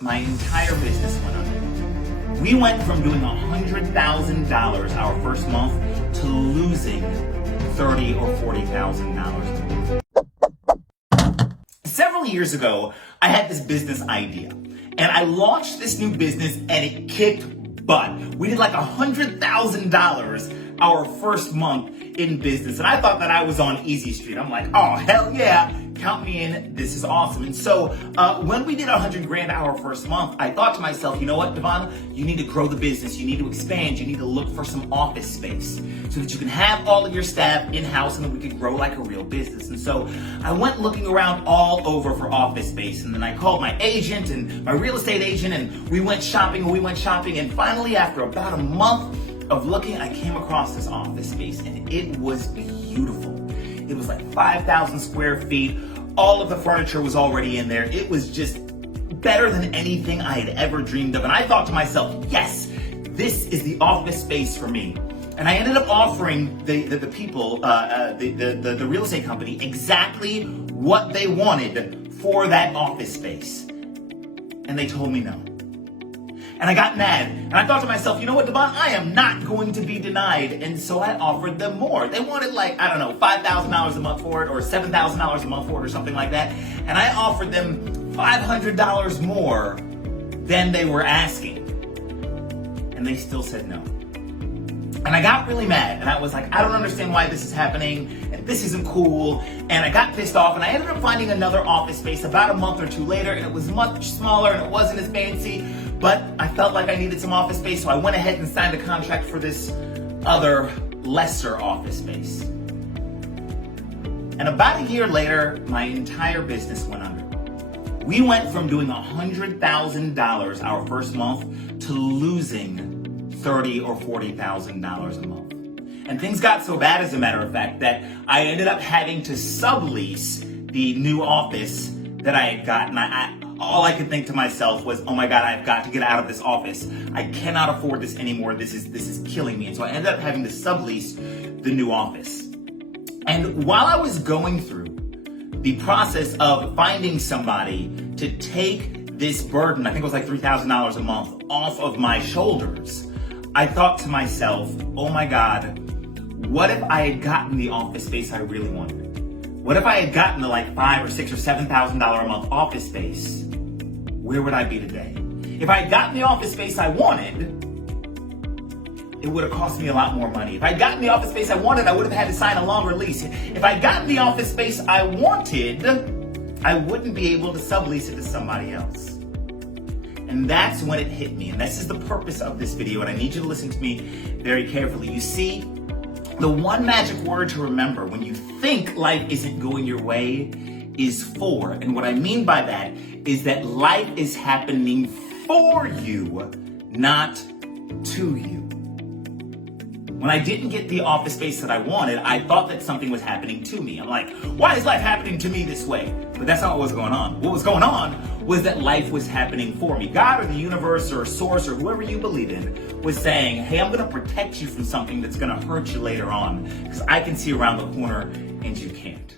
My entire business went under. We went from doing $100,000 our first month to losing $30,000 or $40,000 a month. Several years ago, I had this business idea, and I launched this new business, and it kicked butt. We did like $100,000 our first month in business, and I thought that I was on easy street. I'm like, oh hell yeah, count me in. This is awesome. And so when we did $100,000 our first month, I thought to myself, you know what, Devon, you need to grow the business. You need to expand. You need to look for some office space so that you can have all of your staff in-house and that we could grow like a real business. And so I went looking around all over for office space, and then I called my agent and my real estate agent, and we went shopping, and finally, after about a month of looking, I came across this office space, and it was beautiful. It was like 5,000 square feet. All of the furniture was already in there. It was just better than anything I had ever dreamed of. And I thought to myself, yes, this is the office space for me. And I ended up offering the people, the real estate company, exactly what they wanted for that office space. And they told me no. And I got mad, and I thought to myself, you know what, Devon, I am not going to be denied. And so I offered them more. They wanted like, I don't know, $5,000 a month for it, or $7,000 a month for it, or something like that. And I offered them $500 more than they were asking. And they still said no. And I got really mad, and I was like, I don't understand why this is happening, and this isn't cool. And I got pissed off, and I ended up finding another office space about a month or two later, and it was much smaller, and it wasn't as fancy, but I felt like I needed some office space, so I went ahead and signed a contract for this other, lesser office space. And about a year later, my entire business went under. We went from doing $100,000 our first month to losing $30,000 or $40,000 a month. And things got so bad, as a matter of fact, that I ended up having to sublease the new office that I had gotten. All I could think to myself was, oh my God, I've got to get out of this office. I cannot afford this anymore. This is killing me. And so I ended up having to sublease the new office. And while I was going through the process of finding somebody to take this burden, I think it was like $3,000 a month, off of my shoulders, I thought to myself, oh my God, what if I had gotten the office space I really wanted? What if I had gotten the like $5,000 or $6,000 or $7,000 a month office space? Where would I be today? If I had gotten the office space I wanted, it would have cost me a lot more money. If I had gotten the office space I wanted, I would have had to sign a longer lease. If I had gotten the office space I wanted, I wouldn't be able to sublease it to somebody else. And that's when it hit me. And this is the purpose of this video. And I need you to listen to me very carefully. You see, the one magic word to remember when you think life isn't going your way is for. And what I mean by that is that life is happening for you, not to you. When I didn't get the office space that I wanted, I thought that something was happening to me. I'm like, why is life happening to me this way? But that's not what was going on. What was going on was that life was happening for me. God or the universe or source or whoever you believe in was saying, hey, I'm going to protect you from something that's going to hurt you later on, because I can see around the corner and you can't.